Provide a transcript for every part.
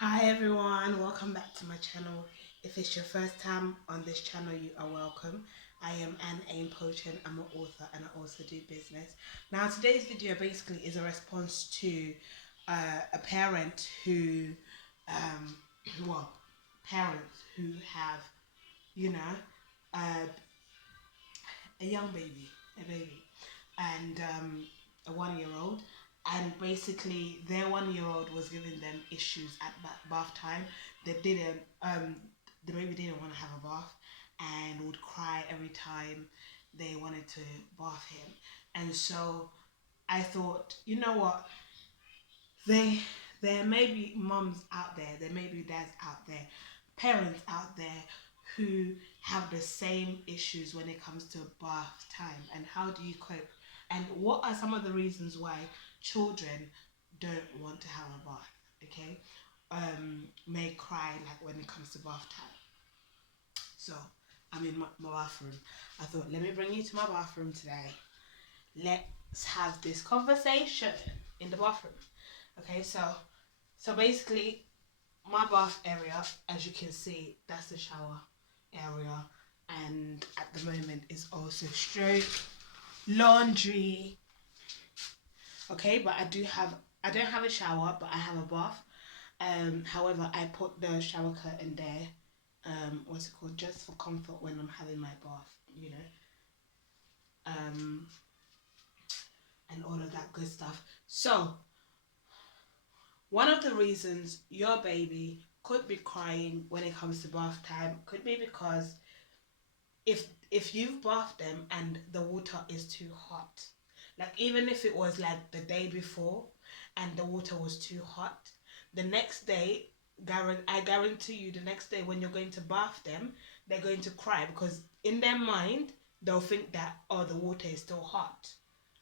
Hi everyone, welcome back to my channel. If it's your first time on this channel, you are welcome. I am Anne Potion. I'm an author and I also do business. Now today's video basically is a response to a parent who, um, well, parents who have, you know, uh, a young baby, and a 1 year old. And basically, their 1 year old was giving them issues at bath time. They didn't, the baby didn't want to have a bath and would cry every time they wanted to bath him. And so I thought, you know what? They, there may be mums out there, there may be dads out there, parents out there who have the same issues when it comes to bath time, and how do you cope, and what are some of the reasons why children don't want to have a bath, okay, may cry like when it comes to bath time. So I'm in my bathroom. I thought, let me bring you to my bathroom today. Let's have this conversation in the bathroom. Okay, so basically my bath area, as you can see, that's the shower area, and at the moment is also straight laundry. Okay, but I don't have a shower, but I have a bath. However, I put the shower curtain there. What's it called? Just for comfort when I'm having my bath, you know. Um, and all of that good stuff. So one of the reasons your baby could be crying when it comes to bath time could be because if you've bathed them and the water is too hot, like even if it was like the day before and the water was too hot, the next day, I guarantee you, the next day when you're going to bath them, they're going to cry because in their mind they'll think that, oh, the water is still hot.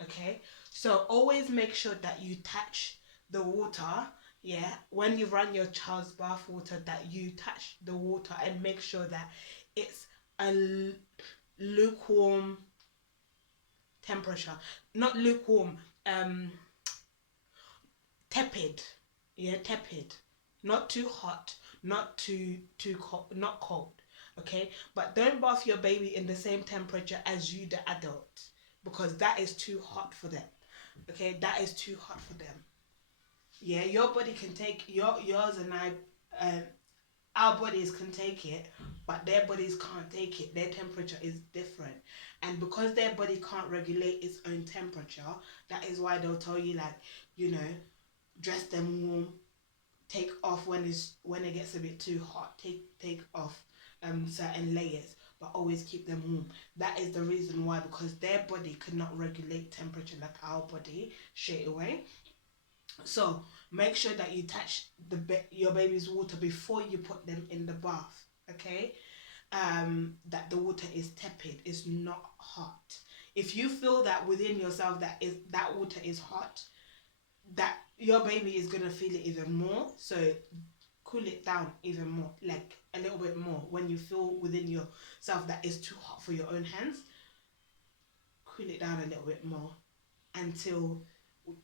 Okay, so always make sure that you touch the water. Yeah, when you run your child's bath water, that you touch the water and make sure that it's a lukewarm temperature, not lukewarm, tepid. Yeah, tepid, not too hot, not too cold, not cold. Okay, but don't bath your baby in the same temperature as you, the adult, because that is too hot for them. Okay, that is too hot for them. Yeah, your body can take yours and um our bodies can take it, but their bodies can't take it. Their temperature is different, and because their body can't regulate its own temperature, that is why they'll tell you, like, you know, dress them warm, take off when it gets a bit too hot, take off certain layers, but always keep them warm. That is the reason why, because their body cannot regulate temperature like our body straight away. So make sure that you touch your baby's water before you put them in the bath. Okay, that the water is tepid, is not hot. If you feel that within yourself that water is hot, that your baby is gonna feel it even more. So cool it down even more, like a little bit more. When you feel within yourself that it's too hot for your own hands, cool it down a little bit more until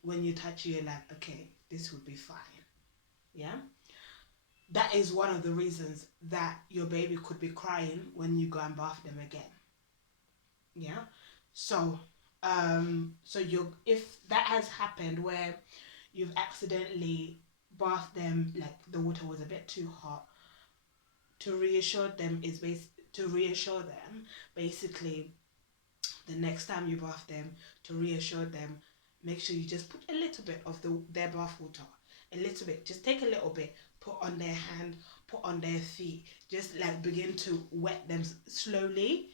when you touch it, you're like, okay, this would be fine. Yeah, that is one of the reasons that your baby could be crying when you go and bath them again. Yeah, so so you, if that has happened where you've accidentally bathed them, like the water was a bit too hot, to reassure them is to reassure them basically, the next time you bath them, to reassure them, make sure you just put a little bit of their bath water, a little bit, just take a little bit, put on their hand, put on their feet, just like begin to wet them slowly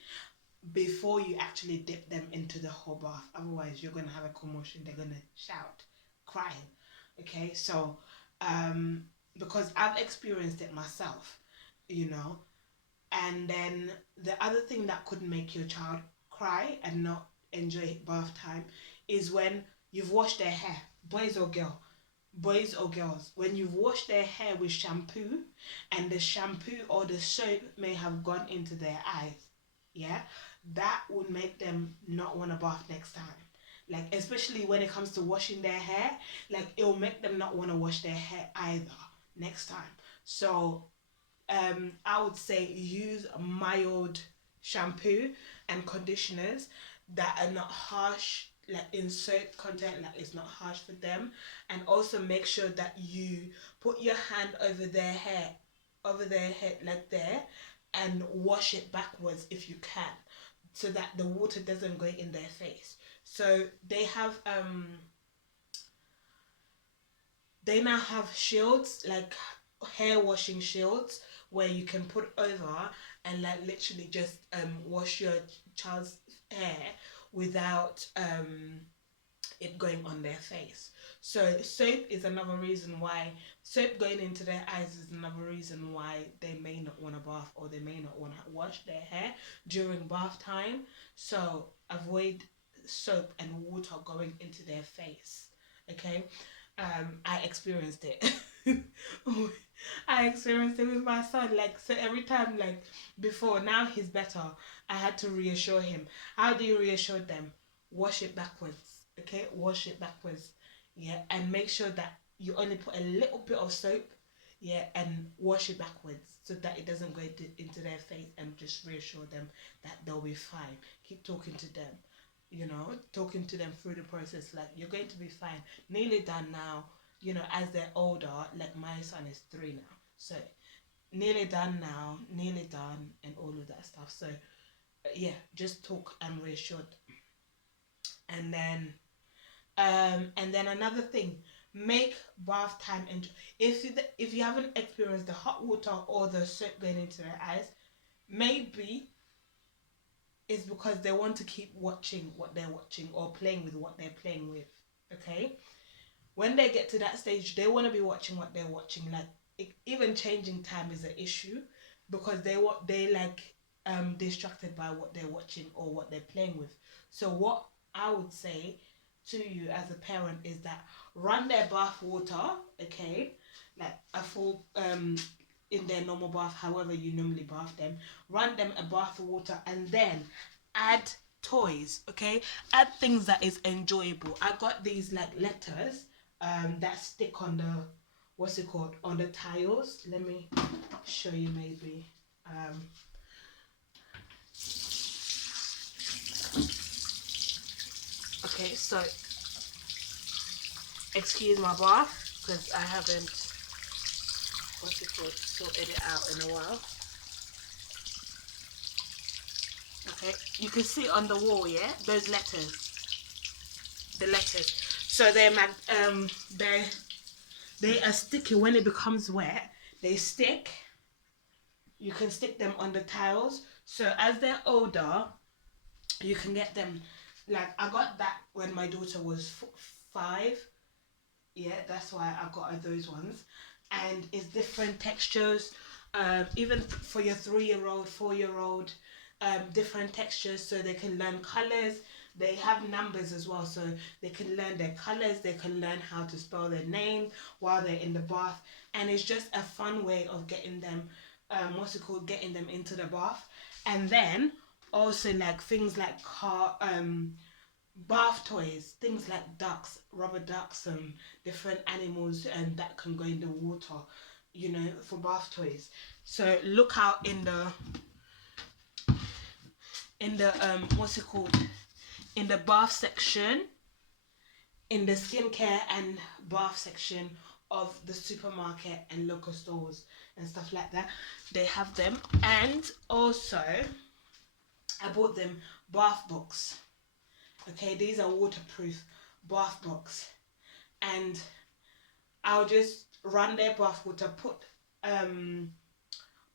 before you actually dip them into the whole bath. Otherwise you're going to have a commotion, they're going to shout, crying. Okay, so because I've experienced it myself, you know. And then the other thing that could make your child cry and not enjoy bath time is when you've washed their hair, boys or girls, when you've washed their hair with shampoo and the shampoo or the soap may have gone into their eyes. Yeah, that would make them not want to bath next time. Like, especially when it comes to washing their hair, like, it'll make them not want to wash their hair either. next time. So I would say use mild shampoo and conditioners that are not harsh, like in soap content, like it's not harsh for them. And also make sure that you put your hand over their head like there, and wash it backwards if you can, so that the water doesn't go in their face. So they now have shields, like hair washing shields, where you can put over and like literally just wash your child's hair without it going on their face. So soap going into their eyes is another reason why they may not want to bath, or they may not want to wash their hair during bath time. So avoid soap and water going into their face. Okay, I experienced it. I experienced it with my son. Like, so every time, like before, now he's better. I had to reassure him. How do you reassure them? Wash it backwards. Okay, wash it backwards. Yeah, and make sure that you only put a little bit of soap. Yeah, and wash it backwards so that it doesn't go into their face, and just reassure them that they'll be fine. Keep talking to them, talking to them through the process, like you're going to be fine, nearly done now. As they're older, like my son is 3 now, so nearly done now, nearly done, and all of that stuff. So yeah, just talk and reassure them. And then another thing, make bath time enjoy. If you haven't experienced the hot water or the soap going into their eyes, maybe it's because they want to keep watching what they're watching, or playing with what they're playing with. Okay, when they get to that stage, they want to be watching what they're watching. Like, even changing time is an issue, because they like distracted by what they're watching or what they're playing with. So what I would say to you as a parent is that run their bath water, okay, like a full in their normal bath, however you normally bath them, run them a bath water, and then add toys, okay, add things that is enjoyable. I got these like letters that stick on the, what's it called, on the tiles. Let me show you, maybe. Okay, so excuse my bath, because I haven't, what's it called, sorted it out in a while. Okay, you can see on the wall, yeah, those letters, the letters. So they are sticky. When it becomes wet, they stick. You can stick them on the tiles. So as they're older, you can get them. Like, I got that when my daughter was 5. Yeah, that's why I got her those ones. And it's different textures. Even for your 3-year-old, 4-year-old, different textures, so they can learn colors. They have numbers as well, so they can learn their colors. They can learn how to spell their name while they're in the bath, and it's just a fun way of getting them, getting them into the bath. And then also, like, things like bath toys, things like ducks, rubber ducks, and different animals, and that can go in the water, for bath toys. So look out in the what's it called, in the bath section, in the skincare and bath section of the supermarket and local stores and stuff like that. They have them. And also, I bought them bath books. Okay, these are waterproof bath books, and I'll just run their bath water,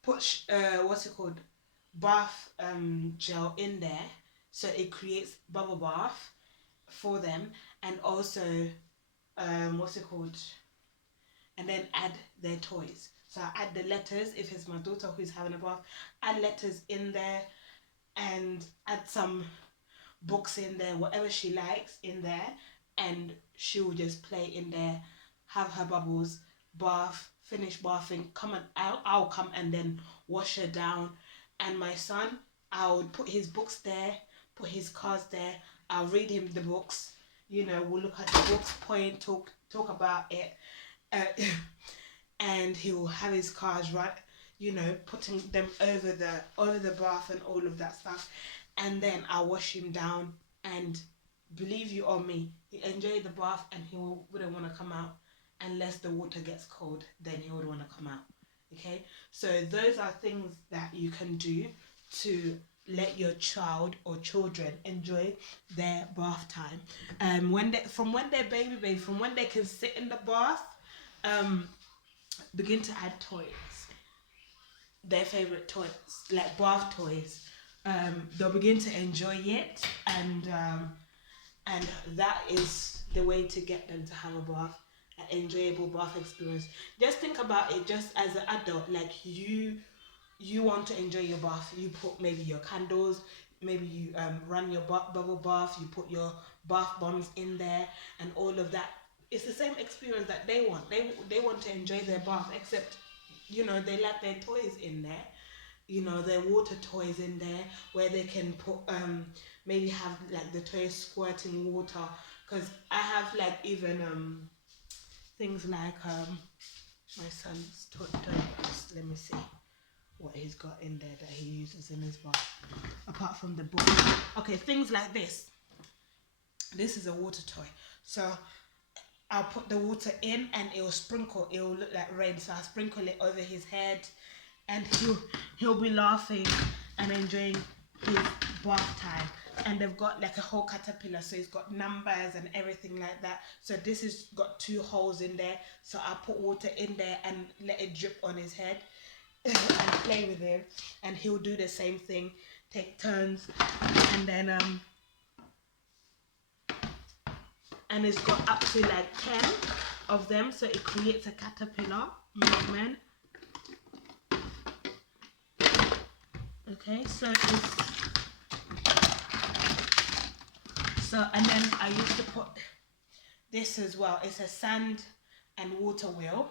what's it called, bath gel in there, so it creates bubble bath for them. And also, what's it called, and then add their toys. So I add the letters. If it's my daughter who's having a bath, add letters in there, and add some books in there, whatever she likes in there, and she will just play in there, have her bubbles, bath, finish bathing, come and I'll come and then wash her down. And my son, I would put his books there, put his cards there. I'll read him the books. We'll look at the books, point, talk about it, uh, and he'll have his cars right, you know, putting them over the bath and all of that stuff, and then I'll wash him down, and believe you or me, he enjoy the bath and wouldn't want to come out unless the water gets cold. Then he would want to come out. Okay, so those are things that you can do to let your child or children enjoy their bath time. When they're baby, from when they can sit in the bath, um, begin to add toys, their favorite toys, like bath toys. They'll begin to enjoy it, and that is the way to get them to have a bath, an enjoyable bath experience. Just think about it, just as an adult, like you want to enjoy your bath, you put maybe your candles, maybe you run your bubble bath, you put your bath bombs in there and all of that. It's the same experience that they want. They want to enjoy their bath, except you know they like their toys in there, you know, their water toys in there where they can put maybe have like the toys squirting water, because I have like even things like my son's toy box. Let me see what he's got in there that he uses in his bath, apart from the book. Okay, things like this. This is a water toy. So I'll put the water in and it'll sprinkle. It'll look like rain. So I'll sprinkle it over his head, and he'll be laughing and enjoying his bath time. And they've got like a whole caterpillar, so it's got numbers and everything like that. So this has got 2 holes in there. So I'll put water in there and let it drip on his head and play with him. And he'll do the same thing, take turns, and then and it's got up to like 10 of them, so it creates a caterpillar movement. Okay, so and then I used to put this as well. It's a sand and water wheel.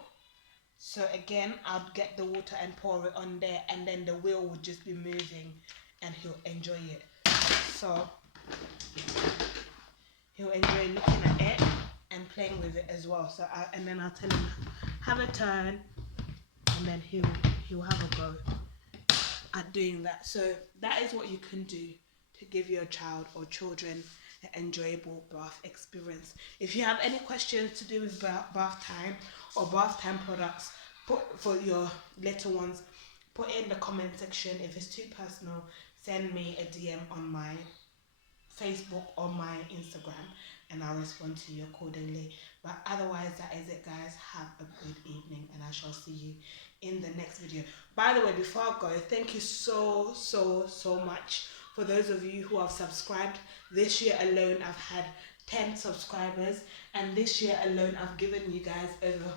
So again, I'd get the water and pour it on there, and then the wheel would just be moving and he'll enjoy it. So he'll enjoy looking at it and playing with it as well. So and then I'll tell him, have a turn, and then he'll have a go at doing that. So that is what you can do to give your child or children an enjoyable bath experience. If you have any questions to do with bath time or bath time products for your little ones, put it in the comment section. If it's too personal, send me a DM on my Facebook or my Instagram, and I'll respond to you accordingly. But otherwise, that is it, guys. Have a good evening, and I shall see you in the next video. By the way, before I go, thank you so much for those of you who have subscribed. This year alone, I've had 10 subscribers, and this year alone, I've given you guys over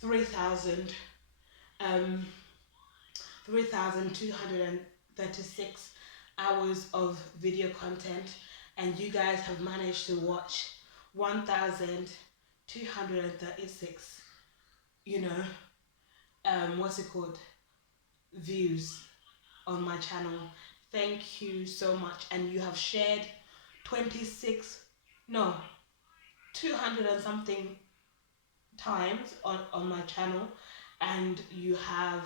3,236 hours of video content, and you guys have managed to watch 1,236, you know, views on my channel. Thank you so much. And you have shared 200 and something times on my channel, and you have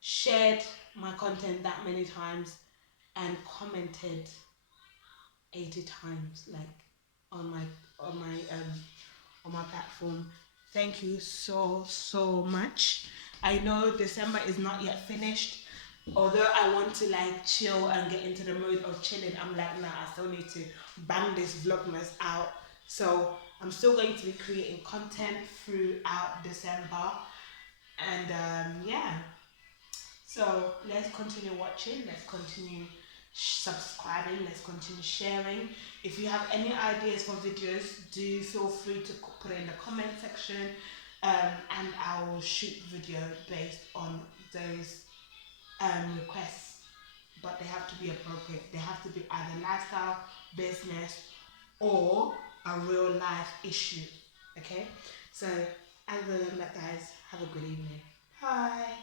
shared my content that many times and commented 80 times, like on my platform. Thank you so much. I know December is not yet finished. Although I want to like chill and get into the mood of chilling, I'm like, nah, I still need to bang this vlogmas out. So I'm still going to be creating content throughout December. And yeah. So let's continue watching, let's continue subscribing, let's continue sharing. If you have any ideas for videos, do feel free to put it in the comment section, and I will shoot video based on those requests. But they have to be appropriate. They have to be either lifestyle, business, or a real life issue. Okay? So other than that, guys, have a good evening. Bye.